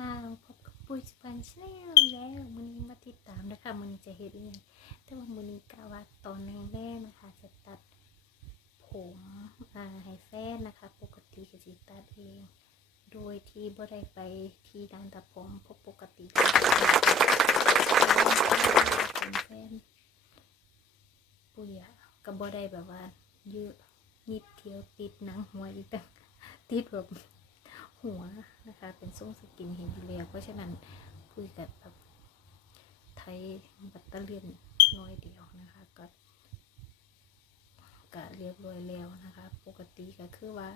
ค่ะพบกับปุ้ยสปันชาแนลแล้วมือนี้มาติดตามนะคะมือนี้จะเห็นเองแต่ว่ามือนี้กะว่าตอนแรกๆนะคะ จะตัดผมอ่าให้แฟนนะคะ ปกติก็จะตัดเอง โดยที่บ่ได้ไปที่ร้านตัดผมเพราะปกติแฟนปุ้ยอะก็บ่ได้แบบว่าเยอะนิดเดียวติดหนังหัวอีกตั้งติดแบบ หัวนะคะ เป็นทรงสกินเห็นอยู่แล้วเพราะฉะนั้นคุยกับแบบไทยบัตเตอร์เลียนน้อยเดียวนะคะก็ก็เรียบร้อยแล้วนะคะ ปกติก็คือว่า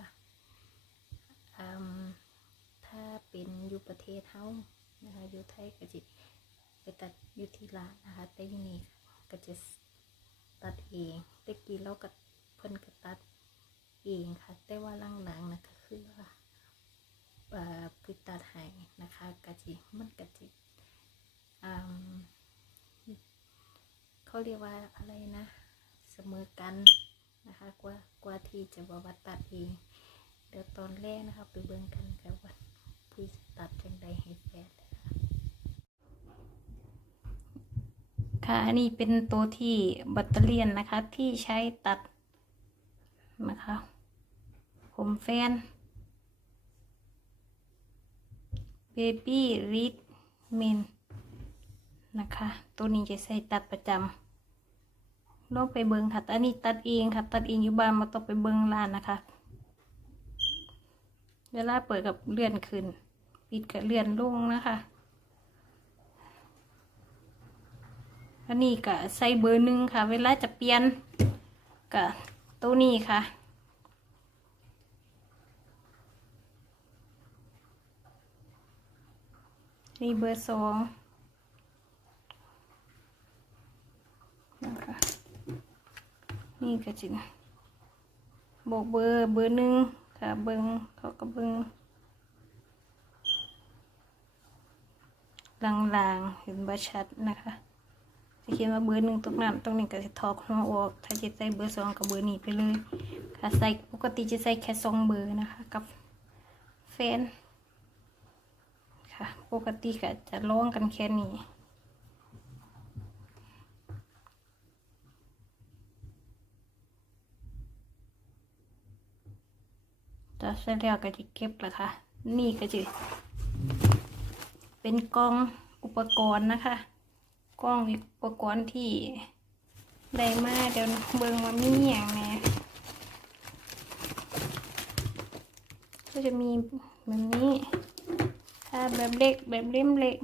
ถ้าเป็นอยู่ประเทศเฮานะคะอยู่ไทยก็จะไปตัดอยู่ที่ร้านนะคะ แต่อยู่นี่ก็จะตัดเองแต่กี้เราก็เพิ่นก็ตัดเองค่ะ แต่ว่าหลังๆนะก็คือว่า เอ่อพืชตัดให้นะคะกะจิมันกะจิอืม เขาเรียกว่าอะไรนะเสมอกันนะคะกว่ากว่าที่จะบว่าตัดเองเดี๋ยวตอนแรกนะคะไปเบิ่งกันกับว่าพืชตัดจังใดให้แฟนค่ะอันนี้เป็นตัวที่แบัตเตอเลียนนะคะ ที่ใช้ตัดนะคะ ผมแฟนเบบี้ริดเมนนะคะ ตัวนี้จะใส่ตัดประจำ ลองไปเบิงค่ะอันนี้ตัดเองค่ะ ตัดเองอยู่บ้านมาต้องไปเบิงร้านนะคะ เวลาเปิดกับเลื่อนขึ้น ปิดกับเลื่อนลงนะคะอันนี้ก็ใส่เบอร์หนึ่งค่ะ เวลาจะเปลี่ยนกับตัวนี้ค่ะนี่เบอร์สองนะคะ นี่ก็จินบอกเบอร์เบอร์หนึ่งค่ะเบิงเขาก็เบิงลางๆเห็นบ่ชัดนะคะจะเขียนว่าเบอร์หนึ่งตรงนั้นตรงนี้ก็จะทอกหัวออก ถ้าจะใส่เบอร์สองกับเบอร์นี้ไปเลยค่ะใส่ปกติจะใส่แค่สองเบอร์นะคะ กับแฟนค่ะ ปกติก็จะร้องกันแค่นี้ จะเสร็จแล้วก็จะเก็บแล้วค่ะ นี่ก็จะเป็นกล้องอุปกรณ์นะคะกล้องอุปกรณ์ที่ได้มาเดี๋ยวเบิ่งว่ามีอย่างแหน่ก็จะมีแบบนี้ ถ้าแบบเล็กแบบเล่มเล็ก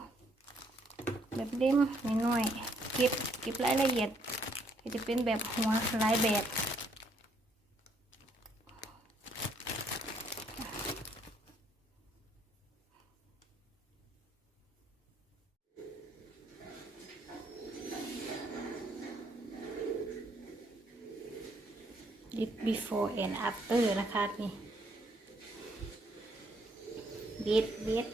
แบบเล่มน้อยๆเก็บเก็บรายละเอียด ก็จะเป็นแบบหัวหลายแบบ It before and after นะคะนี่บิดบิด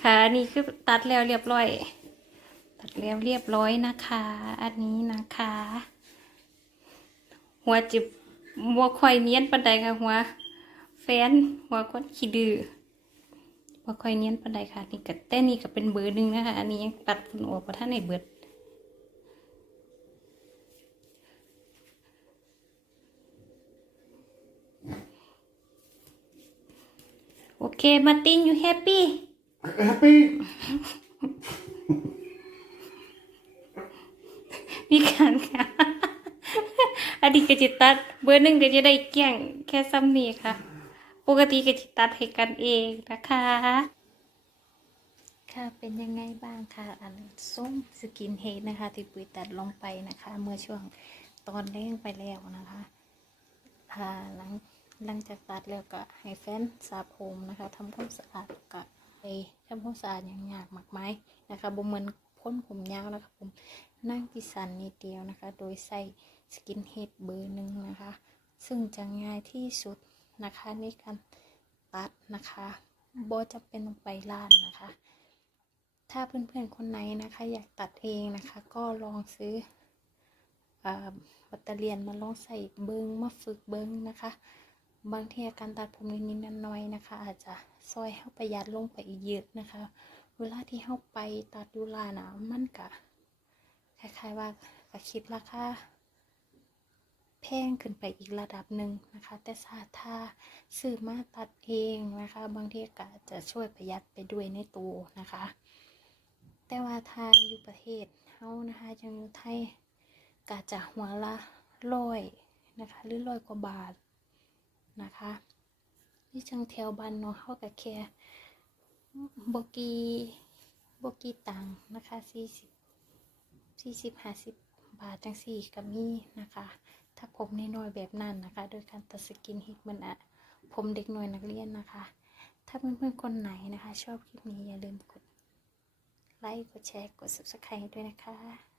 ค่ะอันนี่คือตัดแล้วเรียบร้อย ตัดแล้วเรียบร้อยนะคะ อันนี้นะคะ หัวจิบหัวควายเนียนปันใดค่ะหัว แฟนหัวคนขี้ดื้อหัวควายเนียนปันใดค่ะนี่ก็แต่นี่ก็เป็นเบอร์หนึ่งนะคะ อันนี้ยังตัดฝุ่นออกเพราะท่านในเบิดโอเคมาร์ติน you happy Happy? มีการค่ะอันนี้กจะตัด เบอร์หนึ่งก็จะได้เกี่ยงแค่ซ้ำนี้ค่ะ ปกติกจะตัดให้กันเองนะคะ ค่ะเป็นยังไงบ้างคะอันส้มสกินเฮดนะคะ ที่ปุ๋ยตัดลงไปนะคะ เมื่อช่วงตอนเร่งไปแล้วนะคะหลังหลังจากตัดแล้วก็ให้แฟนสระผมนะคะทำความสะอาดก็ไปทำความสะอาดอย่างยากมากมายนะคะบ่เหมือน พ้นผมยาวนะคะผมนั่งที่สันนิดเดียวนะคะ โดยใส่สกินเฮดเบอร์หนึ่งนะคะ ซึ่งจะง่ายที่สุดนะคะในการตัดนะคะโบจะเป็นต้องไปร้านนะคะ ถ้าเพื่อนๆคนไหนนะคะ อยากตัดเองนะคะ ก็ลองซื้อแบัตเตอเลียนมาลองใส่เบิงมาฝึกเบิงนะคะ บางทีการตัดผมนิดๆน้อยๆนะคะ อาจจะซอยเข้าประหยัดลงไปอีกเยอะนะคะ เวลาที่เข้าไปตัดยูลานะมันกะคล้ายๆว่าก็คิดราคาแพงขึ้นไปอีกระดับหนึ่งนะคะ แต่ถ้าถ้าซื้อมาตัดเองนะคะ บางทีก็จะช่วยประหยัดไปด้วยในตัวนะคะ แต่ว่าถ้าอยู่ประเทศเฮานะคะจังอยู่ไทยก็จะหัวละร้อยนะคะ หรือร้อยกว่าบาทนะคะที่จังแถวบ้านเนาะเฮาก็แค่ บกีบกีตังนะคะสี่สิบสี่สิบห้าสิบบาทจังสี่ก็มีนะคะ ถ้าผมน้อยๆแบบนั้นนะคะ โดยการตัดสกินเฮดเหมือนอะผมเด็กน้อยนักเรียนนะคะ ถ้าเพื่อนๆคนไหนนะคะ ชอบคลิปนี้อย่าลืมกดไลค์กดแชร์กด subscribe ด้วยนะคะ